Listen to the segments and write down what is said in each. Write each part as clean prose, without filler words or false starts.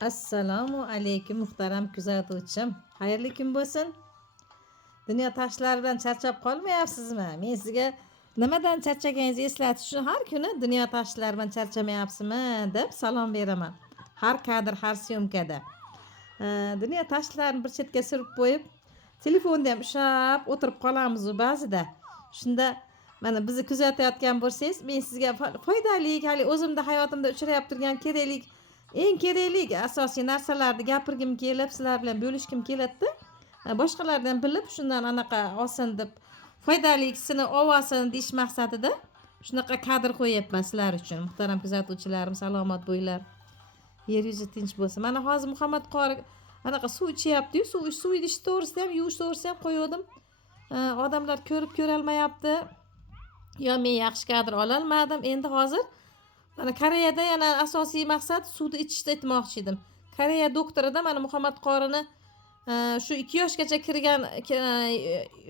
Assalomu alaykum muhtaram kuzatuvchim. Xayrli kun bo'lsin. Dunyo tashlari bilan charchab qolmayapsizmi? Men sizga nimadan charchaganingizni eslatish uchun har kuni dunyo tashlari bilan charchamayapsizmi deb salom beraman. Har kadr, har syomkada. Dunyo tashlarini bir chetga surib qo'yib, telefonni ham ushlab o'tirib qolamiz ba'zida. Shunda mana bizni kuzatayotgan bo'lsangiz, men sizga foydali, hali o'zimda hayotimda uchrayib turgan eng kerakli asosiy narsalarni gapirgim kelib, sizlar bilan bo'lishkim keladi. Boshqalardan bilib, shundan anaqa olsin deb foydalisini olsin deyish maqsadida shunaqa kadr qo'yapman sizlar uchun. Muhtaram kuzatuvchilarim, salomat bo'linglar. Yer yuzi tinch bo'lsin. Mana hozir Muhammad qori anaqa suv ichyapti-yu, suv idish to'g'risida ham, yuvish to'g'risida ham qo'ydim. Odamlar ko'rib ko'rolmayapti. Yo men yaxshi kadr ola olmadim. Endi hozir mana Koreyada yana asosiy maqsad suvni ichishda aytmoqchi edim. Koreya doktorida mana Muhammad qorini shu 2 yoshgacha kirgan,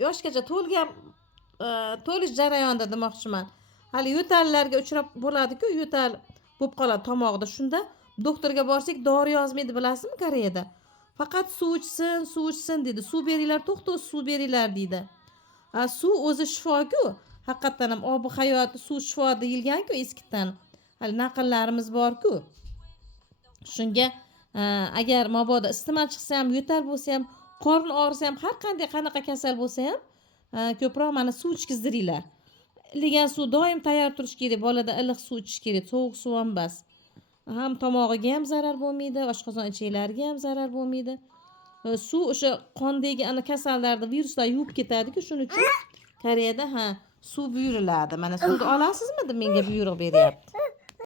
yoshgacha to'lgan, to'lish jarayonida demoqchiman. Hali yo'tallarga uchrab bo'ladi-ku, yo'tal bo'lib qoladi tomog'ida. Shunda doktorga borsak, dori yozmaydi, bilasizmi Koreyada. Faqat suv ichsin dedi. Suv beringlar, to'xta, suv beringlar deydi. Suv o'zi shifo-ku. Haqiqatan ham obi hayot, suv shifo deyilgan-ku eskidan. Hali naqllarimiz bor-ku. Shunga agar mabodo istimal chiqsa ham, yo'tal bo'lsa ham, qorin og'risa ham, har qanday qanaqa kasal bo'lsa ham, ko'proq mana suv ichkizdiringlar. Iligan suv doim tayyor turish kerak. Bolada iliq suv ichish kerak, sovuq suv ham bas. Ham tomog'iga ham zarar bo'lmaydi, oshqozon ichaklariga ham zarar bo'lmaydi. Suv o'sha qondagi ana kasallarni, viruslar yuvib ketadi-ku, shuning uchun Koreyada suv buyuriladi. Mana suvni olasizmi deb menga buyruq beryapti.